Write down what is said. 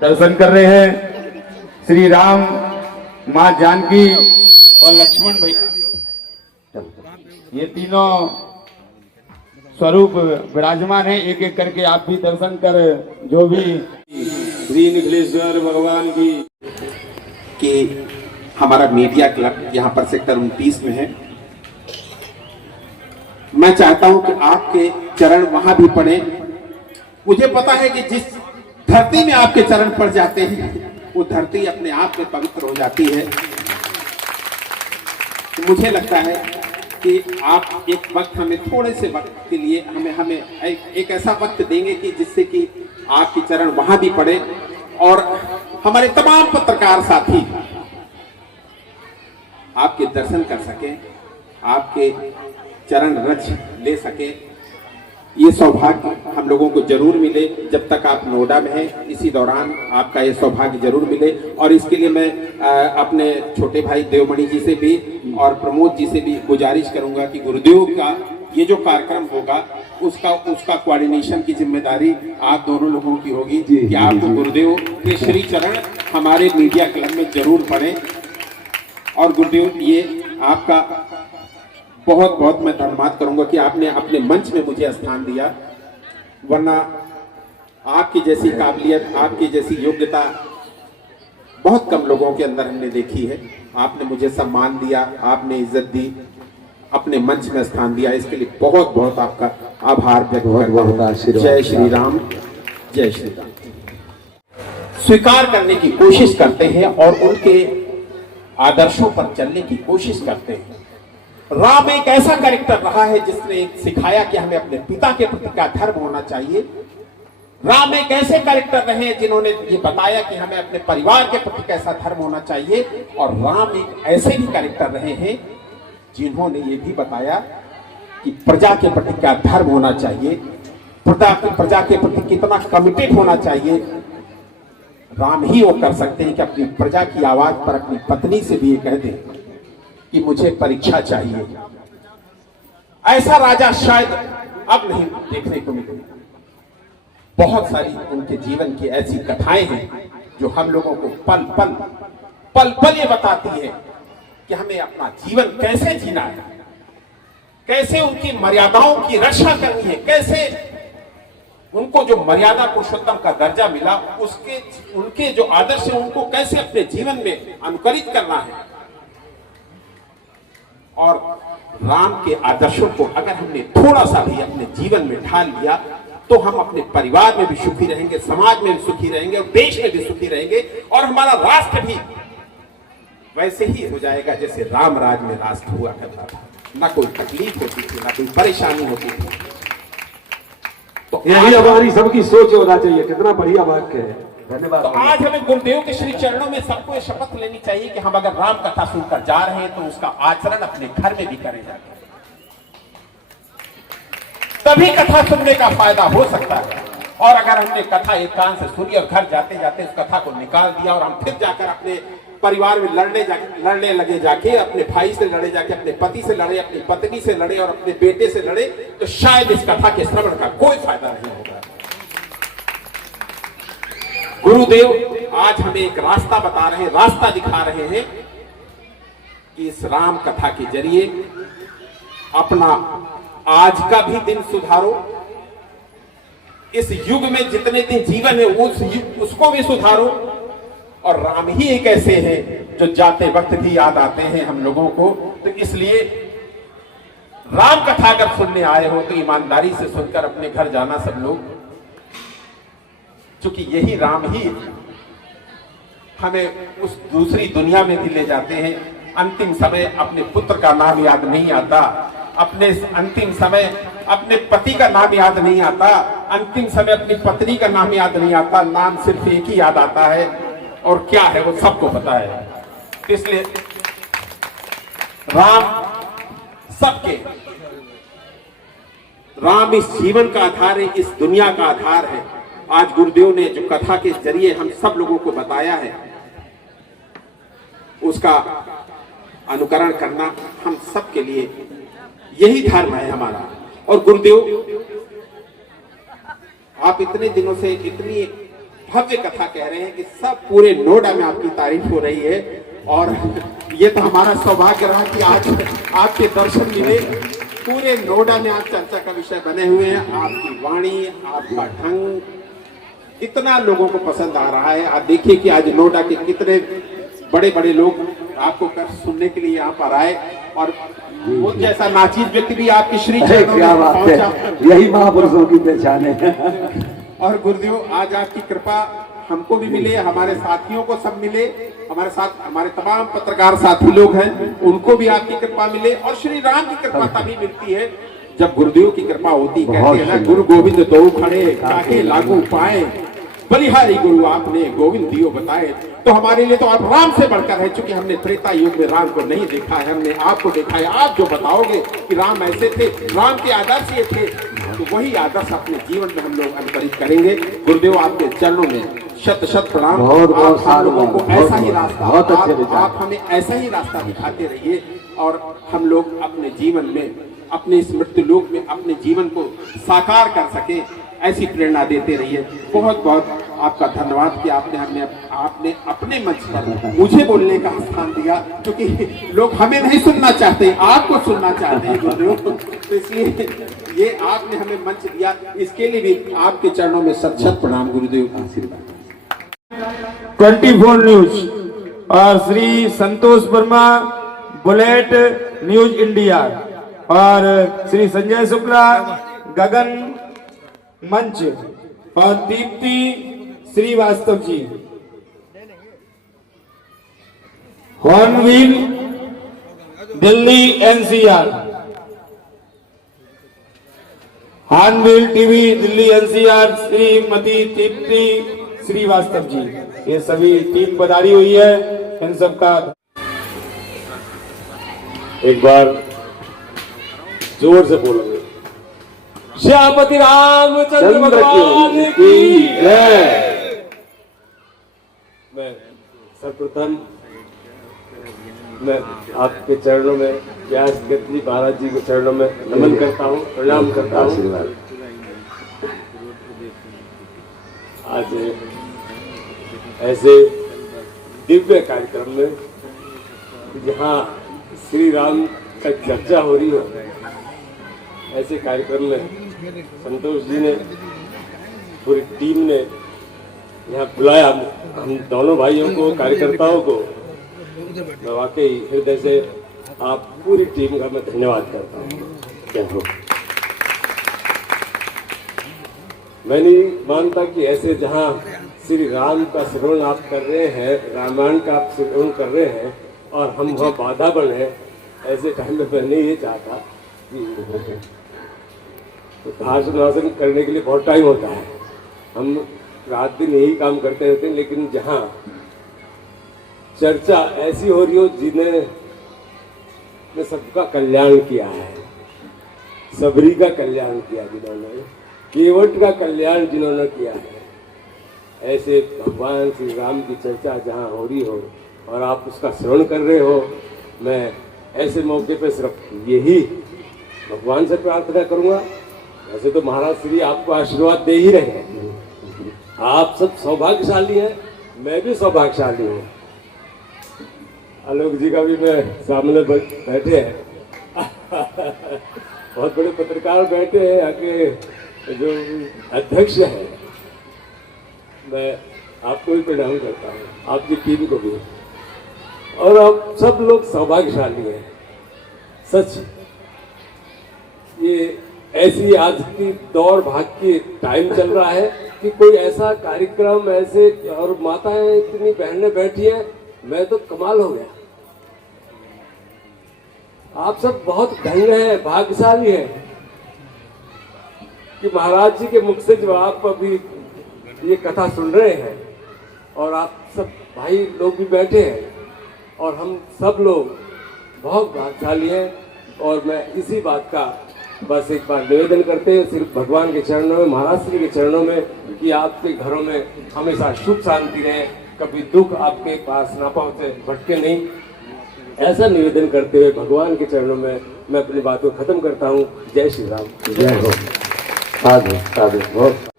दर्शन कर रहे हैं श्री राम, माँ जानकी और लक्ष्मण भैया। ये तीनों स्वरूप विराजमान है। एक एक करके आप भी दर्शन कर, जो भी श्री निखिलेश्वर भगवान की। कि हमारा मीडिया क्लब यहाँ पर सेक्टर 29 में है। मैं चाहता हूं कि आपके चरण वहां भी पड़े। मुझे पता है कि जिस धरती में आपके चरण पड़ जाते हैं वो धरती अपने आप में पवित्र हो जाती है। तो मुझे लगता है कि आप एक वक्त हमें, थोड़े से वक्त के लिए हमें एक ऐसा वक्त देंगे कि जिससे कि आपके चरण वहां भी पड़े और हमारे तमाम पत्रकार साथी आपके दर्शन कर सकें, आपके चरण रज ले सके। ये सौभाग्य हम लोगों को जरूर मिले। जब तक आप नोएडा में हैं, इसी दौरान आपका ये सौभाग्य जरूर मिले। और इसके लिए मैं अपने छोटे भाई देवमणि जी से भी और प्रमोद जी से भी गुजारिश करूंगा कि गुरुदेव का ये जो कार्यक्रम होगा उसका कोऑर्डिनेशन की जिम्मेदारी आप दोनों लोगों की होगी कि आपको गुरुदेव के श्री चरण हमारे मीडिया क्लब में जरूर पड़े। और गुरुदेव, ये आपका बहुत बहुत मैं धन्यवाद करूंगा कि आपने अपने मंच में मुझे स्थान दिया, वरना आपकी जैसी काबिलियत, आपकी जैसी योग्यता बहुत कम लोगों के अंदर हमने देखी है। आपने मुझे सम्मान दिया, आपने इज्जत दी, अपने मंच में स्थान दिया, इसके लिए बहुत बहुत आपका आभार व्यक्त करता हूं। जय श्री राम, जय श्री राम। स्वीकार करने की कोशिश करते हैं और उनके आदर्शों पर चलने की कोशिश करते हैं। राम एक ऐसा कैरेक्टर रहा है जिसने सिखाया कि हमें अपने पिता के प्रति का धर्म होना चाहिए। राम एक ऐसे कैरेक्टर रहे जिन्होंने ये बताया कि हमें अपने परिवार के प्रति कैसा धर्म होना चाहिए। और राम एक ऐसे भी कैरेक्टर रहे हैं जिन्होंने ये भी बताया कि प्रजा के प्रति क्या धर्म होना चाहिए, प्रजा के प्रति कितना कमिटेड होना चाहिए। राम ही वो कर सकते हैं कि अपनी प्रजा की आवाज पर अपनी पत्नी से भी ये कह दें कि मुझे परीक्षा चाहिए। ऐसा राजा शायद अब नहीं देखने को मिले। बहुत सारी उनके जीवन की ऐसी कथाएं हैं जो हम लोगों को पल पल ये बताती है कि हमें अपना जीवन कैसे जीना है, कैसे उनकी मर्यादाओं की रक्षा करनी है, कैसे उनको जो मर्यादा पुरुषोत्तम का दर्जा मिला उनके जो आदर्श है उनको कैसे अपने जीवन में अनुकरित करना है। और राम के आदर्शों को अगर हमने थोड़ा सा भी अपने जीवन में ढाल लिया तो हम अपने परिवार में भी सुखी रहेंगे, समाज में भी सुखी रहेंगे और देश में भी सुखी रहेंगे। और हमारा राष्ट्र भी वैसे ही हो जाएगा जैसे राम राज में राष्ट्र हुआ करता था। ना कोई तकलीफ होती थी, ना कोई परेशानी होती थी। तो यही हमारी सबकी सोच होना चाहिए। कितना बढ़िया वाक्य है, धन्यवाद। तो आज हमें गुरुदेव के श्री चरणों में सबको ये शपथ लेनी चाहिए कि हम अगर राम कथा सुनकर जा रहे हैं तो उसका आचरण अपने घर में भी करें जाकर, तभी कथा सुनने का फायदा हो सकता है। और अगर हमने कथा एक कान से सुनी और घर जाते जाते उस कथा को निकाल दिया और हम फिर जाकर अपने परिवार में लड़ने लगे, जाके अपने भाई से लड़े, जाके अपने पति से लड़े, अपनी पत्नी से लड़े और अपने बेटे से लड़े, तो शायद इस कथा के श्रवण का कोई फायदा नहीं होगा। गुरुदेव आज हमें एक रास्ता बता रहे हैं, रास्ता दिखा रहे हैं कि इस राम कथा के जरिए अपना आज का भी दिन सुधारो, इस युग में जितने दिन जीवन है उसको भी सुधारो। और राम ही एक ऐसे हैं जो जाते वक्त भी याद आते हैं हम लोगों को। तो इसलिए राम कथा अगर सुनने आए हो तो ईमानदारी से सुनकर अपने घर जाना सब लोग, क्योंकि यही राम ही हमें उस दूसरी दुनिया में भी ले जाते हैं। अंतिम समय अपने पुत्र का नाम याद नहीं आता, अपने अंतिम समय अपने पति का नाम याद नहीं आता, अंतिम समय अपनी पत्नी का नाम याद नहीं आता। नाम सिर्फ एक ही याद आता है और क्या है वो सबको पता है। इसलिए राम सबके, राम इस जीवन का आधार है, इस दुनिया का आधार है। आज गुरुदेव ने जो कथा के जरिए हम सब लोगों को बताया है उसका अनुकरण करना हम सब के लिए यही धर्म है हमारा। और गुरुदेव, आप इतने दिनों से इतनी भव्य कथा कह रहे हैं कि सब पूरे नोएडा में आपकी तारीफ हो रही है। और ये तो हमारा सौभाग्य रहा कि आज आपके दर्शन मिले। पूरे नोएडा में आप चर्चा का विषय बने हुए हैं। आपकी वाणी, आपका ढंग इतना लोगों को पसंद आ रहा है। आप देखिए कि आज नोएडा के कितने बड़े बड़े लोग आपको कर सुनने के लिए यहाँ पर आए और वो जैसा नाचीज व्यक्ति भी आपके श्री चरणों क्या में बात है, पहुंचा। यही महापुरुषों की पहचान है। और गुरुदेव आज आपकी कृपा हमको भी मिले, हमारे साथियों को सब मिले, हमारे साथ हमारे तमाम पत्रकार साथी लोग हैं उनको भी आपकी कृपा मिले। और श्री राम की कृपा तभी मिलती है जब गुरुदेव की कृपा होती। कहते हैं ना, गुरु गोविंद दो खड़े काहे लागू पाए, बलिहारी गुरु आपने गोविंद दियो बताए। तो हमारे लिए तो आप राम से बढ़कर है, क्योंकि हमने त्रेता युग में राम को नहीं देखा है, हमने आपको देखा है। आप जो बताओगे कि राम ऐसे थे, राम के आदर्श ये थे, तो वही आदर्श अपने जीवन में हम लोग अनुकरित करेंगे। गुरुदेव आपके चरणों में शत शत प्रणाम। बहुत बहुत आप हम लोगों को बहुत ऐसा ही बहुत रास्ता, बहुत अच्छे विचार। आप हमें ऐसा ही रास्ता दिखाते रहिए और हम लोग अपने जीवन में, अपने इस मृत्यु लोक में अपने जीवन को साकार कर सके, ऐसी प्रेरणा देते रहिए। बहुत बहुत आपका धन्यवाद कि आपने अपने मंच पर मुझे बोलने का स्थान दिया, क्योंकि लोग हमें नहीं सुनना चाहते, आपको सुनना चाहते हैं गुरुदेव। तो इसलिए ये आपने हमें मंच दिया, इसके लिए भी आपके चरणों में शत शत प्रणाम गुरुदेव। आशीर्वाद। 24 न्यूज और Shri Santosh Verma bullet news India और श्री संजय शुक्ला गगन मंच और Deepti Srivastava ji Hornville Delhi NCR, Hornville TV Delhi NCR Shrimati Deepti Srivastava ji, ये सभी टीम पधारी हुई है। इन सबका एक बार जोर से बोलोगे। श्यामपति रामचंद्र भगवान की जय। मैं सर्वप्रथम मैं आपके चरणों में, व्यास गति महाराज जी के चरणों में नमन करता हूँ, प्रणाम करता हूँ। आज ऐसे दिव्य कार्यक्रम में जहाँ श्री राम का चर्चा हो रही हो, ऐसे कार्यक्रम में संतोष जी ने, पूरी टीम ने यहाँ बुलाया हम दोनों भाइयों को, कार्यकर्ताओं को। मैं वाकई हृदय से आप पूरी टीम का मैं धन्यवाद करता हूँ। क्या हो, मैं नहीं मानता कि ऐसे जहाँ श्री राम का श्रवण आप कर रहे हैं, रामायण का आप श्रवण कर रहे हैं और हम वहाँ बाधा बने, ऐसे टाइम में मैं नहीं ये चाहता कि तो भाषण वाषण करने के लिए बहुत टाइम होता है, हम रात दिन यही काम करते रहते हैं। लेकिन जहाँ चर्चा ऐसी हो रही हो जिन्हें सबका कल्याण किया है, सबरी का कल्याण किया जिन्होंने, केवट का कल्याण जिन्होंने किया है, ऐसे भगवान श्री राम की चर्चा जहाँ हो रही हो और आप उसका श्रवण कर रहे हो, मैं ऐसे मौके पे सिर्फ यही भगवान से प्रार्थना करूँगा। वैसे तो महाराज श्री आपको आशीर्वाद दे ही रहे हैं, आप सब सौभाग्यशाली हैं, मैं भी सौभाग्यशाली हूँ। आलोक जी का भी मैं सामने बैठे हैं बहुत बड़े पत्रकार बैठे हैं, यहाँ के जो अध्यक्ष हैं, मैं आपको भी प्रणाम करता हूँ, आपकी टीम को भी। और आप सब लोग सौभाग्यशाली हैं सच। ये ऐसी आज की दौड़ भाग की टाइम चल रहा है कि कोई ऐसा कार्यक्रम ऐसे, और माताएं इतनी बहनें बैठी हैं, मैं तो कमाल हो गया। आप सब बहुत धन्य हैं, भाग्यशाली हैं कि महाराज जी के मुख से जो आप अभी ये कथा सुन रहे हैं और आप सब भाई लोग भी बैठे हैं और हम सब लोग बहुत भाग्यशाली हैं। और मैं इसी बात का बस एक बार निवेदन करते हैं सिर्फ भगवान के चरणों में, महाराज श्री के चरणों में, कि आपके घरों में हमेशा सुख शांति रहे, कभी दुख आपके पास ना पहुंचे, भटके नहीं, ऐसा निवेदन करते हुए भगवान के चरणों में मैं अपनी बात को खत्म करता हूँ। जय श्री राम। जय हो। साधु साधु।